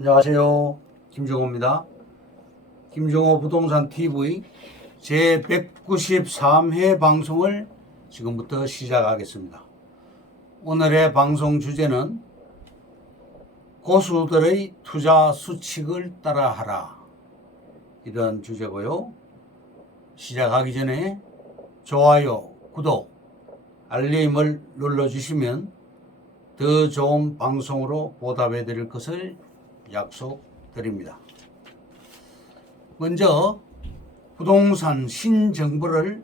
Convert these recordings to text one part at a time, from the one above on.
안녕하세요. 김종호입니다. 김종호 부동산 TV 제 193회 방송을 지금부터 시작하겠습니다. 오늘의 방송 주제는 고수들의 투자 수칙을 따라하라, 이런 주제고요. 시작하기 전에 좋아요, 구독, 알림을 눌러주시면 더 좋은 방송으로 보답해 드릴 것을 약속드립니다. 먼저 부동산 신정보를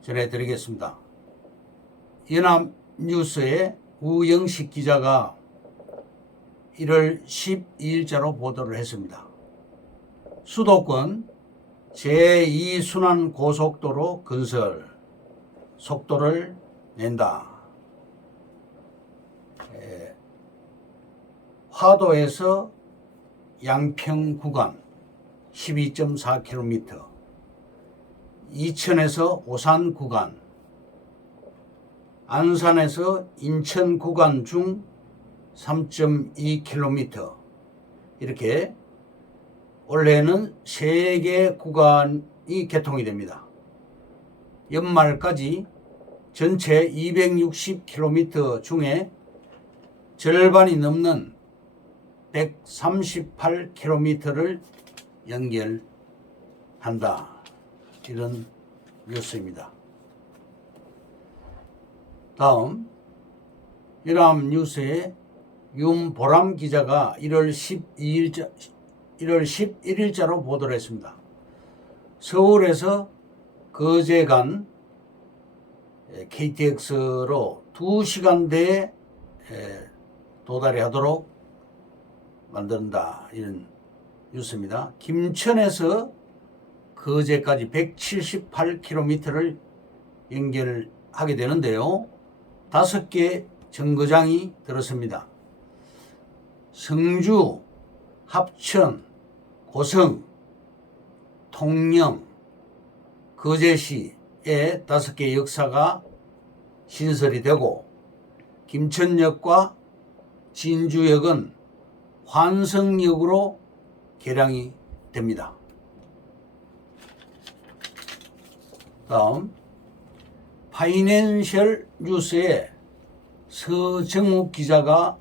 전해드리겠습니다. 연합뉴스의 우영식 기자가 1월 12일자로 보도를 했습니다. 수도권 제2순환 고속도로 건설 속도를 낸다. 화도에서 양평 구간 12.4km, 이천에서 오산 구간, 안산에서 인천 구간 중 3.2km, 이렇게 올해는 3개 구간이 개통이 됩니다. 연말까지 전체 260km 중에 절반이 넘는 138km를 연결한다, 이런 뉴스입니다. 다음 연합뉴스의 윤보람 기자가 1월 11일자로 보도를 했습니다. 서울에서 거제 간 KTX로 2시간대에 도달이 하도록 만든다, 이런 뉴스입니다. 김천에서 거제까지 178km를 연결하게 되는데요. 5개 정거장이 들었습니다. 성주, 합천, 고성, 통영, 거제시에 5개 역사가 신설이 되고, 김천역과 진주역은 환성역으로 개량이 됩니다. 다음 파이낸셜 뉴스의 서정욱 기자가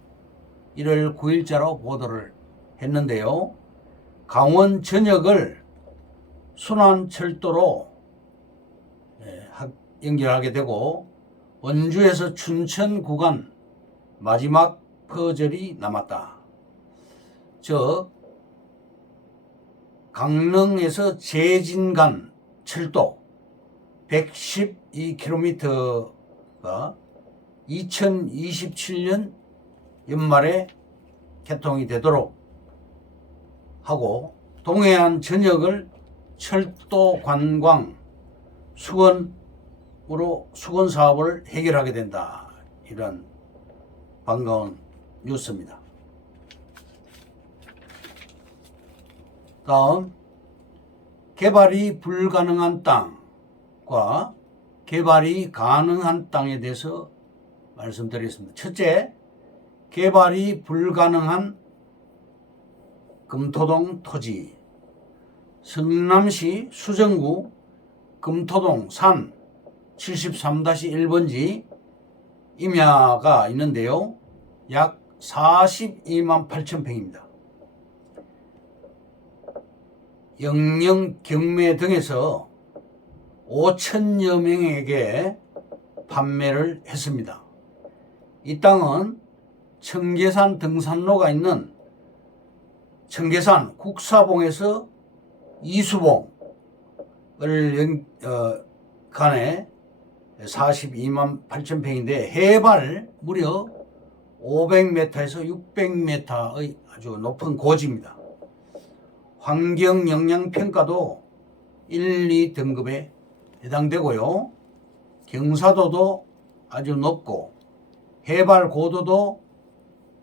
1월 9일자로 보도를 했는데요. 강원 전역을 순환철도로 연결하게 되고, 원주에서 춘천 구간 마지막 퍼즐이 남았다. 즉 강릉에서 제진간 철도 112km가 2027년 연말에 개통이 되도록 하고, 동해안 전역을 철도 관광 수건으로 수건 사업을 해결하게 된다, 이런 반가운 뉴스입니다. 다음 개발이 불가능한 땅과 개발이 가능한 땅에 대해서 말씀드리겠습니다. 첫째, 개발이 불가능한 금토동 토지. 성남시 수정구 금토동 산 73-1번지 임야가 있는데요. 약 42만 8천 평입니다. 영영, 경매 등에서 5천여 명에게 판매를 했습니다. 이 땅은 청계산 등산로가 있는 청계산 국사봉에서 이수봉을 간에 42만 8천 평인데 해발 무려 500m에서 600m의 아주 높은 고지입니다. 환경 영향 평가도 1, 2등급에 해당되고요. 경사도도 아주 높고 해발 고도도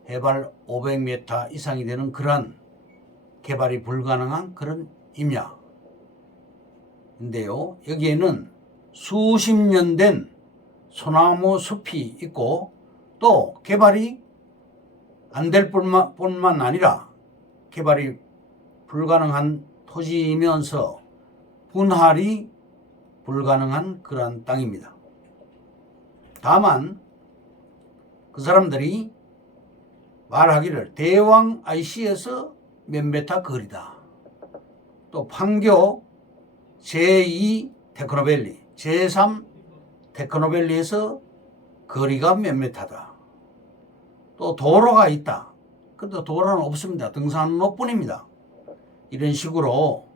해발 500m 이상이 되는 그런 개발이 불가능한 그런 임야인데요. 여기에는 수십 년 된 소나무 숲이 있고, 또 개발이 안 될 뿐만 아니라 개발이 불가능한 토지이면서 분할이 불가능한 그러한 땅입니다. 다만 그 사람들이 말하기를 대왕 IC에서 몇 메타 거리다. 또 판교 제2 테크노밸리, 제3 테크노밸리에서 거리가 몇 메타다. 또 도로가 있다. 근데 도로는 없습니다. 등산로뿐입니다. 이런 식으로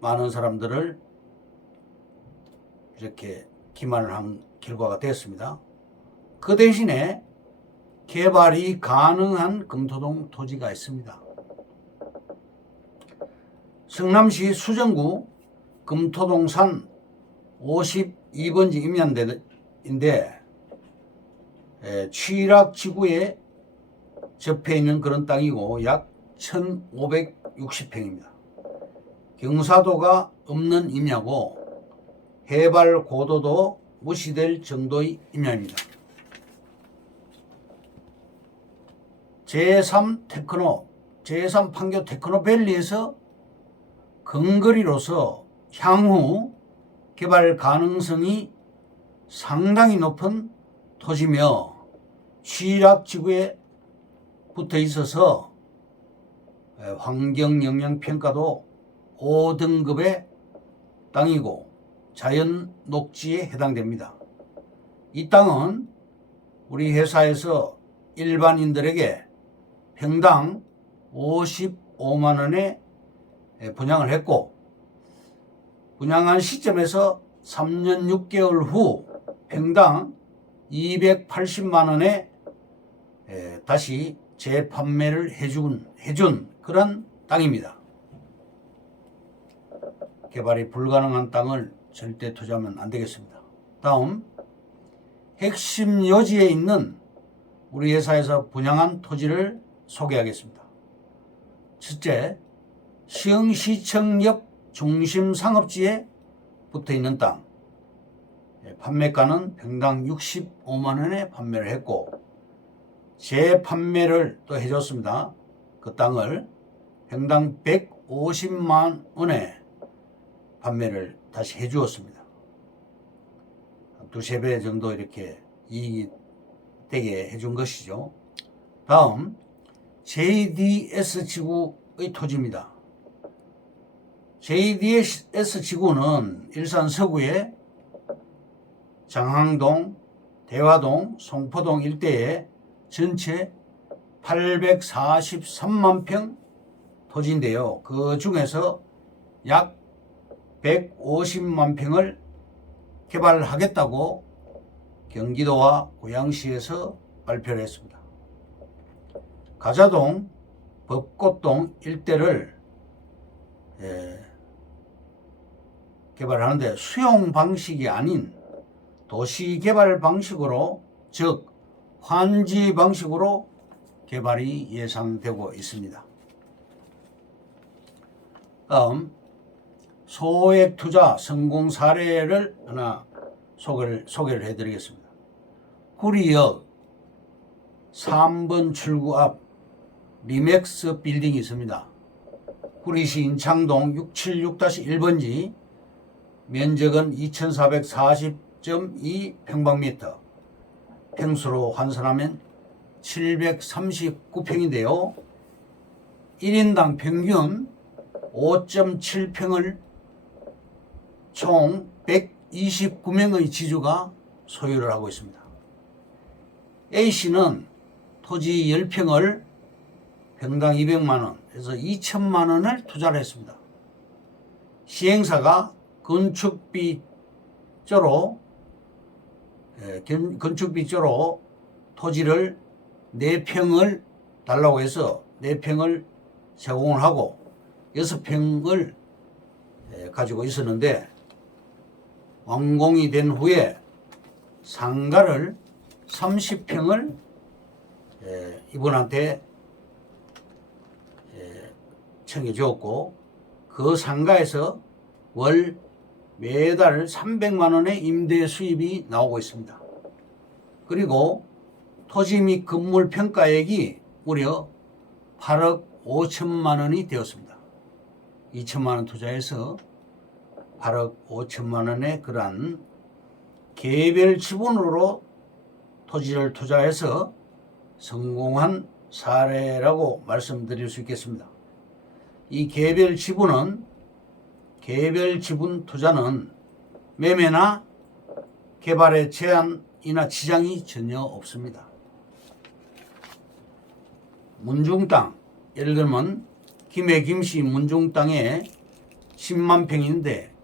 많은 사람들을 이렇게 기만을 한 결과가 되었습니다. 그 대신에 개발이 가능한 금토동 토지가 있습니다. 성남시 수정구 금토동산 52번지 임야인데 취락지구에 접해 있는 그런 땅이고 약 1560평입니다. 경사도가 없는 임야고 해발 고도도 무시될 정도의 임야입니다. 제3 판교 테크노밸리에서 근거리로서 향후 개발 가능성이 상당히 높은 토지며 취락지구에 붙어 있어서 환경영향평가도 5등급의 땅이고 자연 녹지에 해당됩니다. 이 땅은 우리 회사에서 일반인들에게 평당 55만 원에 분양을 했고 분양한 시점에서 3년 6개월 후 평당 280만 원에 다시 재판매를 해준 그런 땅입니다. 개발이 불가능한 땅을 절대 투자하면 안 되겠습니다. 다음, 핵심 요지에 있는 우리 회사에서 분양한 토지를 소개하겠습니다. 첫째, 시흥시청 옆 중심 상업지에 붙어 있는 땅. 판매가는 평당 65만 원에 판매를 했고 재판매를 또 해줬습니다. 그 땅을 평당 150만 원에 판매를 다시 해주었습니다. 두세 배 정도 이렇게 이익이 되게 해준 것이죠. 다음, JDS 지구의 토지입니다. JDS 지구는 일산 서구의 장항동, 대화동, 송포동 일대에 전체 843만 평 토지인데요. 그 중에서 약 150만 평을 개발하겠다고 경기도와 고양시에서 발표를 했습니다. 가자동, 벚꽃동 일대를 개발하는데 수용 방식이 아닌 도시개발 방식으로, 즉 환지 방식으로 개발이 예상되고 있습니다. 다음, 소액 투자 성공 사례를 하나 소개를 해드리겠습니다. 구리역 3번 출구 앞 리맥스 빌딩이 있습니다. 구리시 인창동 676-1번지, 면적은 2440.2 평방미터, 평수로 환산하면 739평인데요. 1인당 평균 5.7평을 총 129명의 지주가 소유를 하고 있습니다. A씨는 토지 10평을 평당 200만원, 그래서 2천만원을 투자를 했습니다. 시행사가 건축비조로 토지를 4평을 달라고 해서 4평을 제공을 하고 6평을 가지고 있었는데 완공이 된 후에 상가를 30평을 이분한테 청해 주었고 그 상가에서 월 매달 300만 원의 임대 수입이 나오고 있습니다. 그리고 토지 및 건물 평가액이 무려 8억 5천만 원이 되었습니다. 2천만 원 투자해서 8억 5천만 원의 그러한 개별 지분으로 토지를 투자해서 성공한 사례라고 말씀드릴 수 있겠습니다. 이 개별 지분 투자는 매매나 개발에 제한이나 지장이 전혀 없습니다. 문중 땅, 예를 들면 김해 김씨 문중 땅에 10만 평인데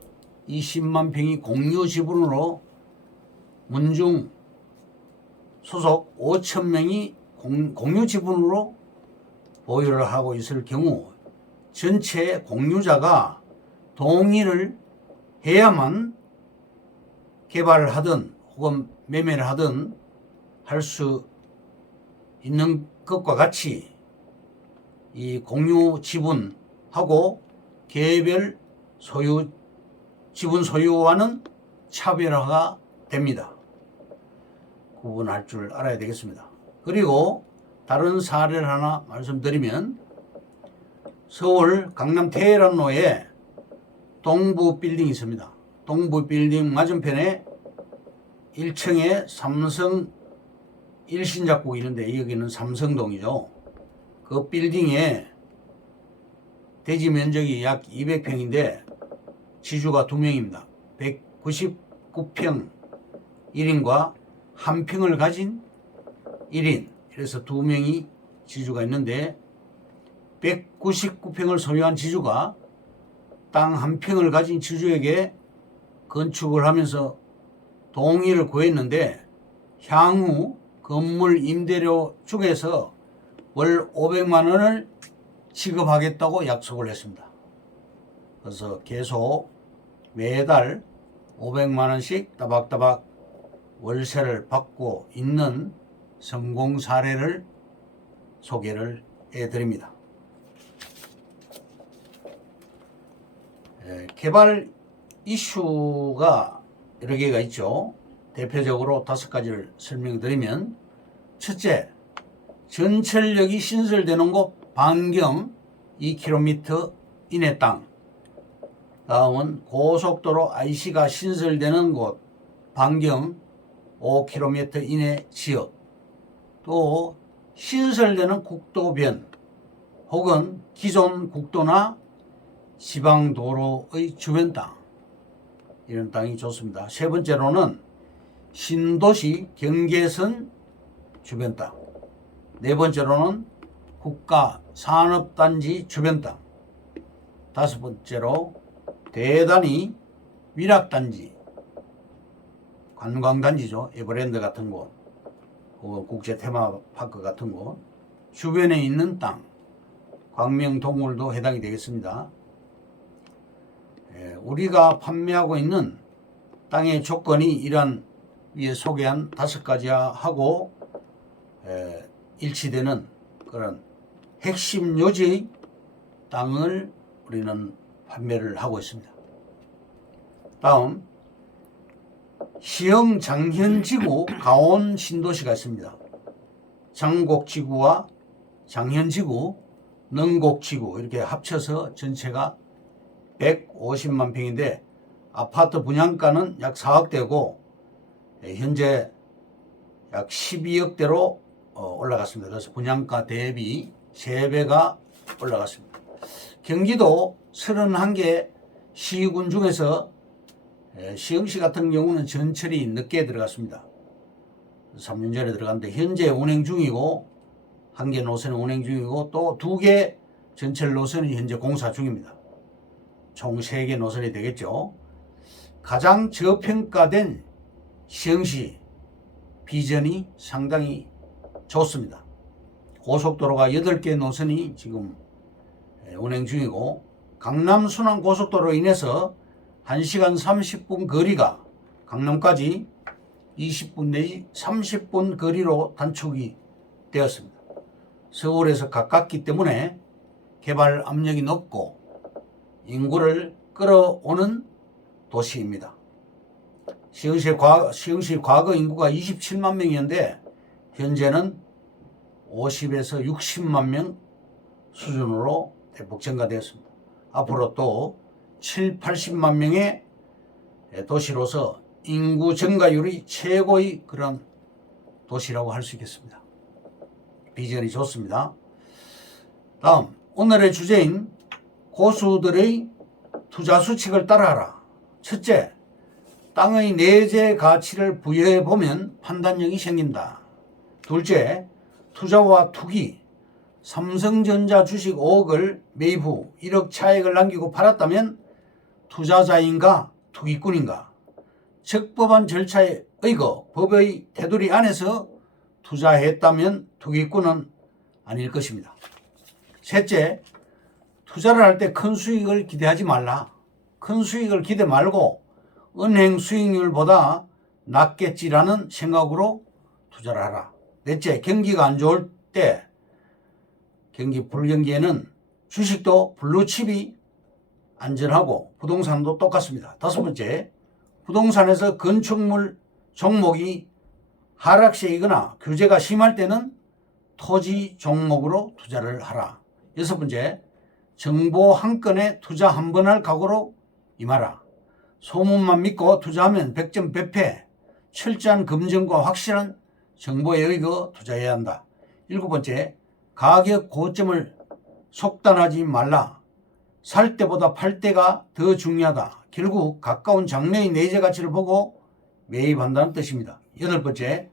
이 10만 평이 공유 지분으로 문중 소속 5천 명이 공유 지분으로 보유를 하고 있을 경우 전체 공유자가 동의를 해야만 개발을 하든 혹은 매매를 하든 할 수 있는 것과 같이 이 공유 지분하고 개별 소유 지분 소유와는 차별화가 됩니다. 구분할 줄 알아야 되겠습니다. 그리고 다른 사례를 하나 말씀드리면 서울 강남 테헤란로에 동부 빌딩이 있습니다. 동부 빌딩 맞은편에 1층에 삼성 일신작국이 있는데 여기는 삼성동이죠. 그 빌딩에 대지 면적이 약 200평인데 지주가 2명입니다. 199평 1인과 1평을 가진 1인, 그래서 2명이 지주가 있는데 199평을 소유한 지주가 땅 1평을 가진 지주에게 건축을 하면서 동의를 구했는데 향후 건물 임대료 중에서 월 500만 원을 지급하겠다고 약속을 했습니다. 그래서 계속 매달 500만 원씩 따박따박 월세를 받고 있는 성공 사례를 소개를 해드립니다. 개발 이슈가 여러 개가 있죠. 대표적으로 5가지를 설명드리면, 첫째, 전철역이 신설되는 곳 반경 2km 이내 땅. 다음은 고속도로 IC가 신설되는 곳 반경 5km 이내 지역. 또 신설되는 국도변 혹은 기존 국도나 지방도로의 주변 땅, 이런 땅이 좋습니다. 세 번째로는 신도시 경계선 주변 땅. 네 번째로는 국가 산업단지 주변 땅. 다섯 번째로 대단히 위락단지, 관광단지죠. 에버랜드 같은 곳, 혹은 국제 테마파크 같은 곳 주변에 있는 땅, 광명동굴도 해당이 되겠습니다. 우리가 판매하고 있는 땅의 조건이 이러한 위에 소개한 5가지하고 일치되는 그런 핵심 요지의 땅을 우리는 판매를 하고 있습니다. 다음, 시흥 장현지구 가온 신도시가 있습니다. 장곡지구와 장현지구, 능곡지구 이렇게 합쳐서 전체가 150만 평인데 아파트 분양가는 약 4억대고 현재 약 12억대로 올라갔습니다. 그래서 분양가 대비 3배가 올라갔습니다. 경기도 31개 시군 중에서 시흥시 같은 경우는 전철이 늦게 들어갔습니다. 3년 전에 들어갔는데 현재 운행 중이고, 1개 노선은 운행 중이고, 또 2개 전철 노선이 현재 공사 중입니다. 총 3개 노선이 되겠죠. 가장 저평가된 시흥시 비전이 상당히 좋습니다. 고속도로가 8개 노선이 지금 운행 중이고, 강남 순환 고속도로로 인해서 1시간 30분 거리가 강남까지 20분 내지 30분 거리로 단축이 되었습니다. 서울에서 가깝기 때문에 개발 압력이 높고 인구를 끌어오는 도시입니다. 시흥시 과거 인구가 27만 명이었는데 현재는 50에서 60만 명 수준으로 대폭 증가되었습니다. 앞으로 또 7, 80만 명의 도시로서 인구 증가율이 최고의 그런 도시라고 할 수 있겠습니다. 비전이 좋습니다. 다음 오늘의 주제인 고수들의 투자 수칙을 따라하라. 첫째, 땅의 내재 가치를 부여해 보면 판단력이 생긴다. 둘째, 투자와 투기. 삼성전자 주식 5억을 매입 후 1억 차익을 남기고 팔았다면 투자자인가 투기꾼인가? 적법한 절차에 의거 법의 테두리 안에서 투자했다면 투기꾼은 아닐 것입니다. 셋째, 투자를 할 때 큰 수익을 기대하지 말라. 큰 수익을 기대 말고 은행 수익률보다 낫겠지라는 생각으로 투자를 하라. 넷째, 경기가 안 좋을 때 경기 불경기에는 주식도 블루칩이 안전하고 부동산도 똑같습니다. 다섯 번째, 부동산에서 건축물 종목이 하락세이거나 규제가 심할 때는 토지 종목으로 투자를 하라. 여섯 번째, 정보 한 건에 투자 한 번 할 각오로 임하라. 소문만 믿고 투자하면 100점 100패, 철저한 검증과 확실한 정보에 의거 투자해야 한다. 일곱 번째, 가격 고점을 속단하지 말라. 살 때보다 팔 때가 더 중요하다. 결국 가까운 장래의 내재 가치를 보고 매입한다는 뜻입니다. 여덟 번째,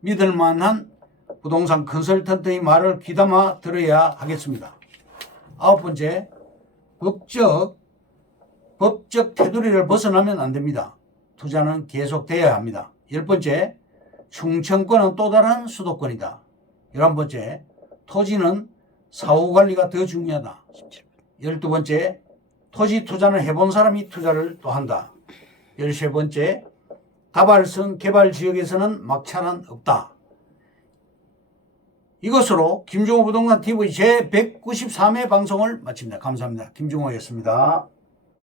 믿을 만한 부동산 컨설턴트의 말을 귀담아 들어야 하겠습니다. 아홉 번째, 법적 테두리를 벗어나면 안 됩니다. 투자는 계속돼야 합니다. 열 번째, 충청권은 또 다른 수도권이다. 11번째, 토지는 사후관리가 더 중요하다. 12번째, 토지 투자는 해본 사람이 투자를 또 한다. 13번째, 다발성 개발 지역에서는 막차는 없다. 이것으로 김종호 부동산 TV 제193회 방송을 마칩니다. 감사합니다. 김종호였습니다.